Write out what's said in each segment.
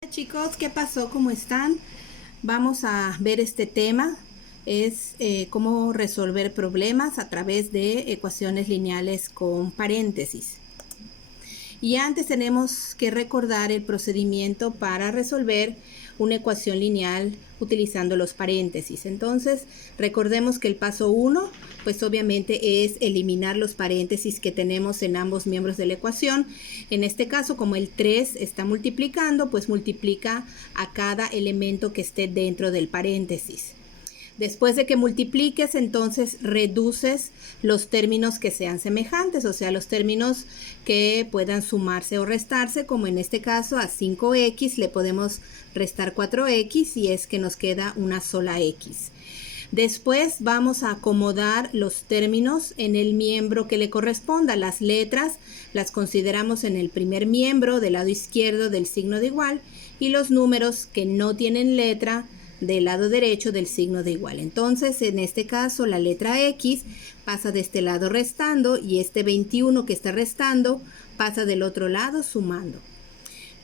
Hola chicos, ¿qué pasó? ¿Cómo están? Vamos a ver este tema, es cómo resolver problemas a través de ecuaciones lineales con paréntesis. Y antes tenemos que recordar el procedimiento para resolver una ecuación lineal utilizando los paréntesis. Entonces, recordemos que el paso 1, pues obviamente es eliminar los paréntesis que tenemos en ambos miembros de la ecuación. En este caso, como el 3 está multiplicando, pues multiplica a cada elemento que esté dentro del paréntesis. Después de que multipliques, entonces reduces los términos que sean semejantes, o sea, los términos que puedan sumarse o restarse, como en este caso a 5x le podemos restar 4x y es que nos queda una sola x. Después vamos a acomodar los términos en el miembro que le corresponda. Las letras las consideramos en el primer miembro del lado izquierdo del signo de igual y los números que no tienen letra del lado derecho del signo de igual. Entonces, en este caso, la letra X pasa de este lado restando y este 21 que está restando pasa del otro lado sumando.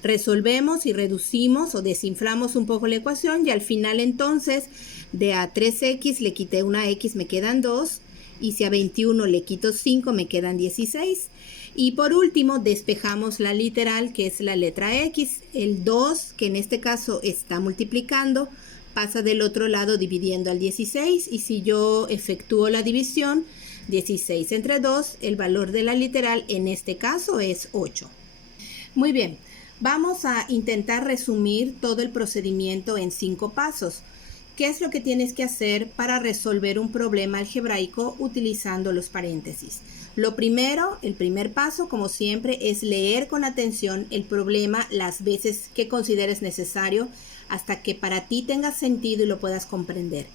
Resolvemos y reducimos o desinflamos un poco la ecuación y al final entonces de a 3x le quité una x, me quedan 2 y si a 21 le quito 5 me quedan 16. Y por último despejamos la literal que es la letra x, el 2 que en este caso está multiplicando pasa del otro lado dividiendo al 16 y si yo efectúo la división 16 entre 2 el valor de la literal en este caso es 8. Muy bien, vamos a intentar resumir todo el procedimiento en 5 pasos. ¿Qué es lo que tienes que hacer para resolver un problema algebraico utilizando los paréntesis? Lo primero, el primer paso, como siempre, es leer con atención el problema las veces que consideres necesario hasta que para ti tenga sentido y lo puedas comprender.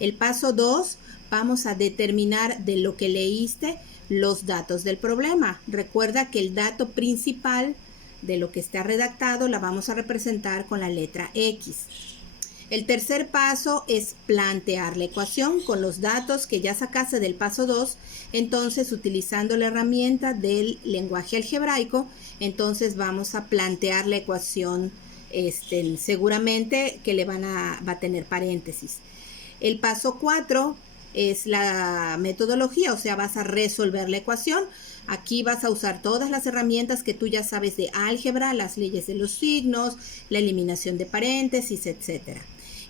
El paso 2, vamos a determinar de lo que leíste los datos del problema. Recuerda que el dato principal de lo que está redactado la vamos a representar con la letra X. El tercer paso es plantear la ecuación con los datos que ya sacaste del paso 2. Entonces, utilizando la herramienta del lenguaje algebraico, entonces vamos a plantear la ecuación seguramente que va a tener paréntesis. El paso 4 es la metodología, o sea, vas a resolver la ecuación. Aquí vas a usar todas las herramientas que tú ya sabes de álgebra, las leyes de los signos, la eliminación de paréntesis, etc.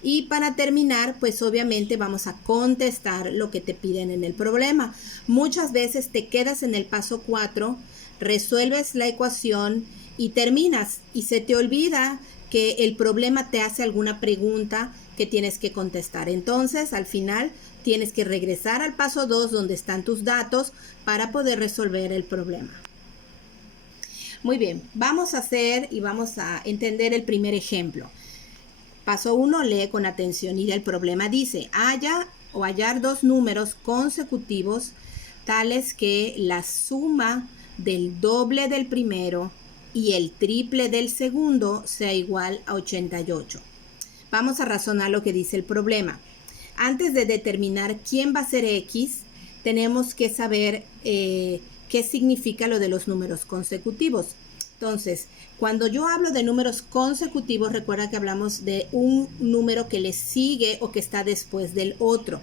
Y para terminar, pues obviamente vamos a contestar lo que te piden en el problema. Muchas veces te quedas en el paso 4, resuelves la ecuación y terminas y se te olvida que el problema te hace alguna pregunta que tienes que contestar. Entonces, al final, tienes que regresar al paso 2 donde están tus datos para poder resolver el problema. Muy bien, vamos a hacer y vamos a entender el primer ejemplo. Paso 1, lee con atención y el problema dice, hallar dos números consecutivos tales que la suma del doble del primero y el triple del segundo sea igual a 88. Vamos a razonar lo que dice el problema. Antes de determinar quién va a ser X, tenemos que saber qué significa lo de los números consecutivos. Entonces, cuando yo hablo de números consecutivos, recuerda que hablamos de un número que le sigue o que está después del otro.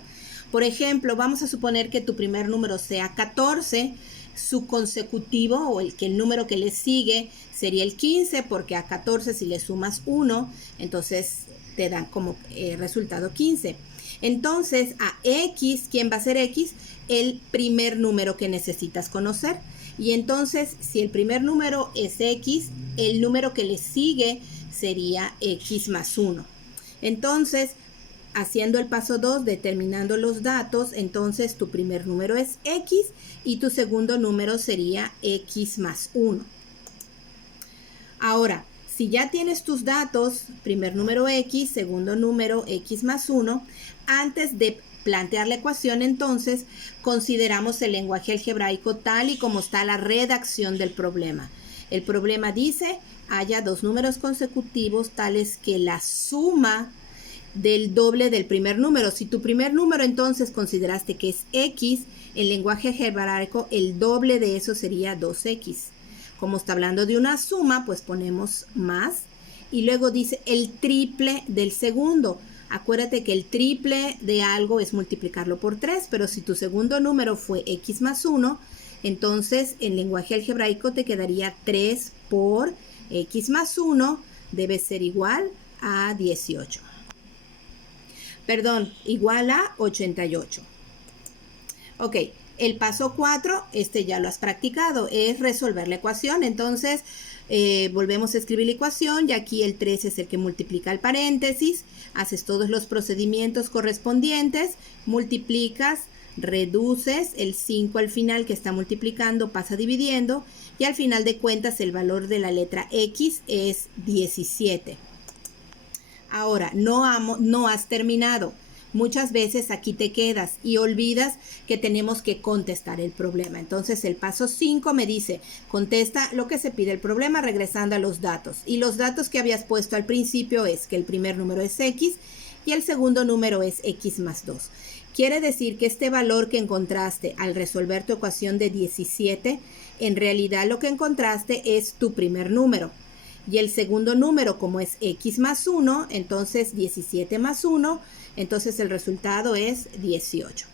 Por ejemplo, vamos a suponer que tu primer número sea 14, su consecutivo o el número que le sigue sería el 15, porque a 14 si le sumas 1, entonces te dan como resultado 15. Entonces, a X, ¿quién va a ser X? El primer número que necesitas conocer. Y entonces, si el primer número es X, el número que le sigue sería X más 1. Entonces, haciendo el paso 2, determinando los datos, entonces tu primer número es X y tu segundo número sería X más 1. Ahora, si ya tienes tus datos, primer número X, segundo número X más 1, antes de plantear la ecuación, entonces, consideramos el lenguaje algebraico tal y como está la redacción del problema. El problema dice, haya dos números consecutivos tales que la suma del doble del primer número. Si tu primer número entonces consideraste que es X, en lenguaje algebraico el doble de eso sería 2X. Como está hablando de una suma, pues ponemos más y luego dice el triple del segundo. Acuérdate que el triple de algo es multiplicarlo por 3, pero si tu segundo número fue x más 1, entonces en lenguaje algebraico te quedaría 3 por x más 1 debe ser igual a 18. Perdón, igual a 88. Ok, el paso 4, ya lo has practicado, es resolver la ecuación. Entonces, volvemos a escribir la ecuación y aquí el 3 es el que multiplica el paréntesis. Haces todos los procedimientos correspondientes, multiplicas, reduces el 5 al final que está multiplicando, pasa dividiendo y al final de cuentas el valor de la letra X es 17. Ahora, no has terminado. Muchas veces aquí te quedas y olvidas que tenemos que contestar el problema. Entonces el paso 5 me dice, contesta lo que se pide el problema regresando a los datos. Y los datos que habías puesto al principio es que el primer número es X y el segundo número es X más 2. Quiere decir que este valor que encontraste al resolver tu ecuación de 17, en realidad lo que encontraste es tu primer número. Y el segundo número, como es X más 1, entonces 17 más 1, entonces el resultado es 18.